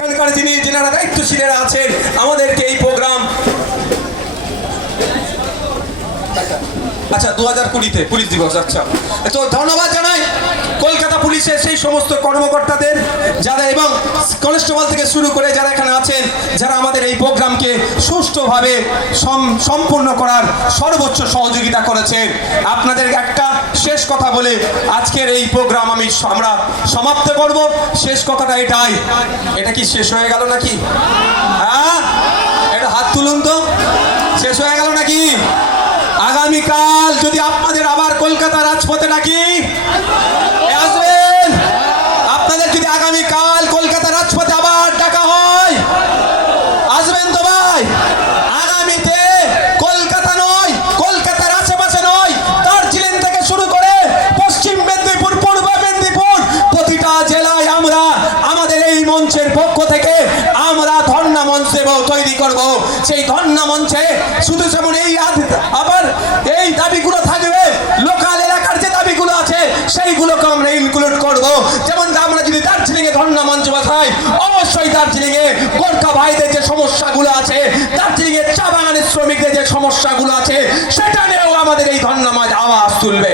এখানকার যিনারা দায়িত্বশীলেরা আছেন আমাদেরকে এই প্রোগ্রাম আচ্ছা 2020-তে পুলিশ দিবস। আচ্ছা, তো ধন্যবাদ জানাই কলকাতা পুলিশের সেই সমস্ত কর্মকর্তাদের যারা এবং কনস্টেবল থেকে শুরু করে যারা এখানে আছেন, যারা আমাদের এই প্রোগ্রামকে সুষ্ঠুভাবে সম্পূর্ণ করার সর্বোচ্চ সহযোগিতা করেছেন। আপনাদের একটা শেষ কথা বলে আজকের এই প্রোগ্রাম আমরা সমাপ্ত করব। শেষ কথাটা এটাই, এটা কি শেষ হয়ে গেল নাকি? হ্যাঁ, এটা হাত তুলুন তো, শেষ হয়ে গেল নাকি? আগামীকাল যদি আপনাদের আবার কলকাতা রাজপথে ডাকি আসবেন। আপনাদের যদি আগামীকাল কলকাতা রাজপথে আবার ডাকা হয় আসবেন তো ভাই? আগামীতে কলকাতা নয়, কলকাতার আশেপাশে নয়, দার্জিলিং থেকে শুরু করে পশ্চিম মেদিনীপুর, পূর্ব মেদিনীপুর, প্রতিটা জেলায় আমরা আমাদের এই মঞ্চের পক্ষ থেকে আমরা ধর্ণা মঞ্চ তৈরি করব। সেই ধর্ণা মঞ্চে শুধু যেমন আবার এই দাবিগুলো থাকবে, লোকাল এলাকার যে দাবিগুলো আছে সেইগুলোকে আমরা ইনক্লুড করব। যেমন আমরা যদি দার্জিলিং এ ধর্ণা মঞ্চ বসাই, অবশ্যই দার্জিলিং এ গোর্খা ভাইদের যে সমস্যাগুলো আছে, দার্জিলিং এর চা বাগানের শ্রমিকদের যে সমস্যাগুলো আছে, সেটা নিয়েও আমাদের এই ধর্ণা মঞ্চ আওয়াজ তুলবে।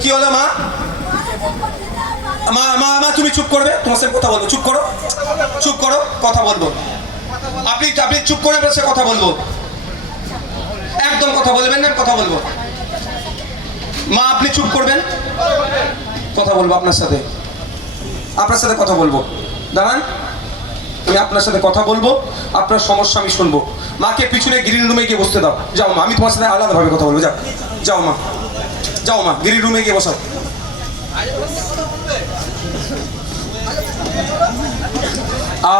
কি হলো মা? মা মা মা তুমি চুপ করবে, তোমার সাথে কথা বলবো। চুপ করো, চুপ করো, কথা বলবো। আপনি চুপ করে বসে কথা বলবো, একদম কথা বলবেন না, কথা বলবো। মা আপনি চুপ করবেন, কথা বলবো আপনার সাথে কথা বলবো। দাঁড়ান, আমি আপনার সাথে কথা বলবো, আপনার সমস্যা আমি শুনবো। মাকে পিছনে গ্রিন রুমে গিয়ে বসতে দাও। যাও মা, আমি তোমার সাথে আলাদাভাবে কথা বলবো। যাও যাও মা, যাও মা, গ্রিন রুমে গিয়ে বসাও।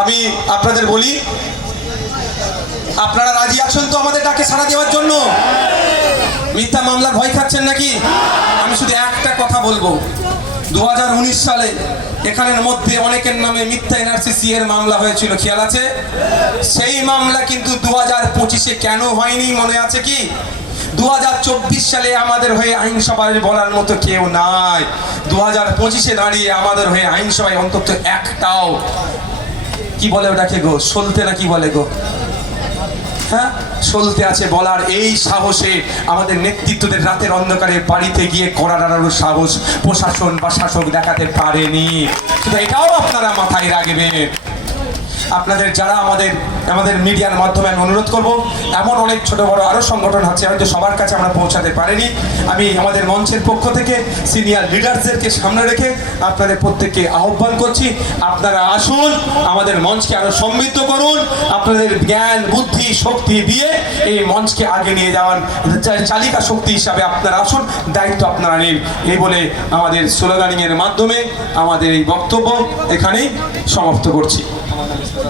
আমি আপনাদের বলি, আপনারা রাজি আছেন তো আমাদের ডাকে সাড়া দেওয়ার জন্য? মিথ্যা মামলার ভয় খাচ্ছেন নাকি? আমি শুধু একটা কথা বলবো, 2019 সালে এখানের মধ্যে অনেকের নামে মিথ্যা এনআরসি এর মামলা হয়েছিল, খেয়াল আছে? সেই মামলা কিন্তু 2025-এ কেন হয়নি মনে আছে কি? 2024 সালে আমাদের হয়ে আইনসভায় বলার মতো কেউ নাই। 2025-এ দাঁড়িয়ে আমাদের হয়ে আইনসভায় অন্তত একটাও, কি বলে ওটাকে গো, সলতে না কি বলে গো, হ্যাঁ সলতে আছে বলার এই সাহসে আমাদের নেতৃত্বদের রাতের অন্ধকারে বাড়িতে গিয়ে করার সাহস প্রশাসন বা শাসক দেখাতে পারেনি। শুধু এটাও আপনারা মাথায় রাখবেন। আপনাদের যারা আমাদের মিডিয়ার মাধ্যমে আমি অনুরোধ করব, এমন অনেক ছোট বড় আরও সংগঠন আছে, হয়তো সবার কাছে আমরা পৌঁছাতে পারিনি। আমি আমাদের মঞ্চের পক্ষ থেকে সিনিয়র লিডারদেরকে সামনে রেখে আপনাদের প্রত্যেককে আহ্বান করছি, আপনারা আসুন, আমাদের মঞ্চকে আরো সমৃদ্ধ করুন। আপনাদের জ্ঞান বুদ্ধি শক্তি দিয়ে এই মঞ্চকে আগে নিয়ে যাওয়ার চালিকা শক্তি হিসাবে আপনারা আসুন, দায়িত্ব আপনারা নিন। এই বলে আমাদের স্লোগানিং এর মাধ্যমে আমাদের এই বক্তব্য এখানেই সমাপ্ত করছি।